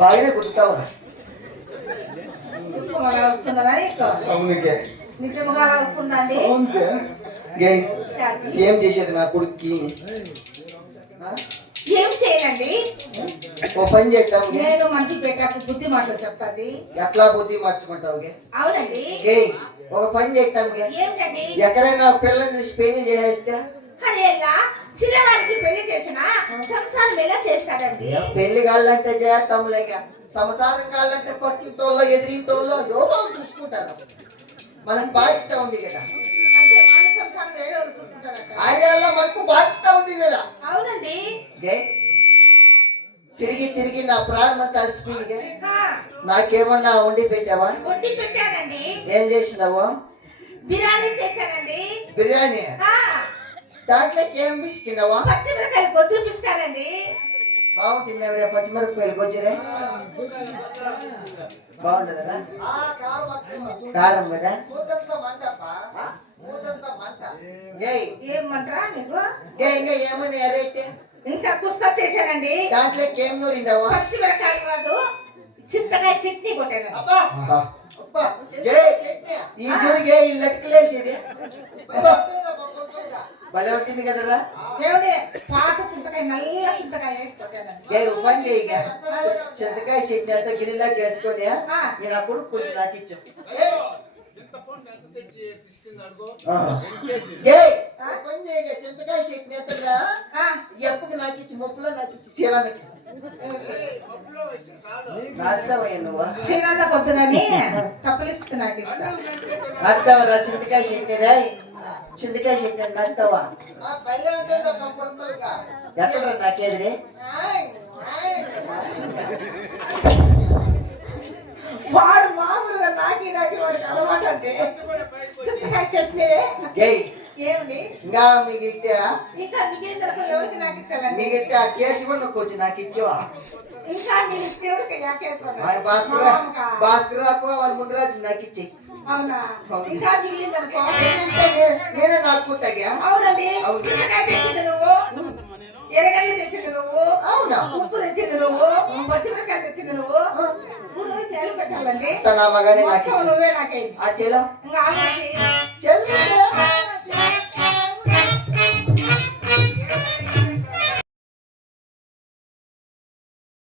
బాగానే కుదుతావు నిజముగా వస్తుందండి. ఏం చేసేది నా కొడుక్కి? ఏం చేయాలండి? ఓ పని చేద్దాం. నేను మంచి పెట్టాకు బుద్ధి మాటలు చెప్తాది. ఎట్లా బుద్ధి మార్చుకుంటావు? అవునండి. ఒక పని చేద్దాం. ఎక్కడైనా పిల్లలు చూసి పెళ్లి చేసేస్తే అదేలా చిన్నవాడికి పెళ్లి చేసిన సంసారం ఎలా చేస్తాడండి? పెళ్లి కావాలంటే చేస్తాంలేక, సంసారం కావాలంటే పక్కింటోళ్ళ ఎదిరింటోళ్ళ ఎవరో చూసుకుంటారు. మనకు బాధ్యత ఉంది కదా. అంటే వాళ్ళ సంసారం వేరే వాళ్ళు చూసుకుంటారట. ఆయన మనకు బాధ్యత ఉంది కదా. అవునండి. తిరిగి తిరిగి నా ప్రాణం అంతా అలసిపోయింది. నాకేమన్నా వండి పెట్టావా? వండి పెట్టానండి. ఏం చేసినావు? బిర్యానీ చేశానండి. బిర్యానీ? దాంట్లోకి ఏం పిసికినావా? పచ్చిమిరకాయలు కొద్ది పిసికానండి. బాగుంటుంది. ఎవరే పచ్చిమిరపకాయలు కొద్దిరే బాగుంటదా? కారం కదా? ఏమంటారా నీకు? ఇంకా ఏమని అదైతే ఇంకా కుస్కా చేశానండి. దాంట్లోకి ఏం నూరిందావా? పచ్చిమిరకాయలు కాదు, చింతకాయ చట్నీ కొట్టాను. ఈ చూడిగే ఈ లెక్కలేసేది భలే వచ్చింది కదరా. దేవుడే పాత చింతకాయ నల్ల చింతకాయ వేసి కొట్టాను. పని చేయగా చింతకాయ చట్నీ అంతా గిన్నెలాగా వేసుకొని నేను అప్పుడు కొంచెం నాకు ఇచ్చాం. చింతకాయ చట్నీ అంతగా ఎప్పటికి నాకు ఇచ్చి మొప్పులో నాకు ఇచ్చి శీలానికి శ్రీనాథ కొద్దు కానీ తప్పులిస్తూ నాకు ఇస్తా. అర్థవరా చింతకాయ చట్నీరా? చింతకాయ చట్నీ నడతావా? ఎక్కడ నాకేదిరే? వాడు మామూలుగా నాకి వాడికి అలవాటు అంటే చింతకాయ చట్నీ. ఏమండి ఇంకా మిగిలితే ఇంకా మిగిలిన తర్వాత ఎవరికి నాకు ఇచ్చాలండి? మిగిలితే ఆ కేశవన్న కొంచెం నాకు ఇచ్చావా? ఇంకా భాస్కర్ వాళ్ళ ముందు నాకు ఇచ్చి. అవునా? ఇంకా మిగిలింది అనుకో నేనే నాకు పుట్టగా. అవునండి. తెచ్చింది నువ్వు, ఎరగల్లి తెచ్చింది నువ్వు, అవునా? ఉప్పు తెచ్చింది నువ్వు, పచ్చిమిరకాయ తెచ్చింది నువ్వు. తేలు పెట్టాలండి. నువ్వే నాకే ఆ చెలో ఇంకా చెల్లి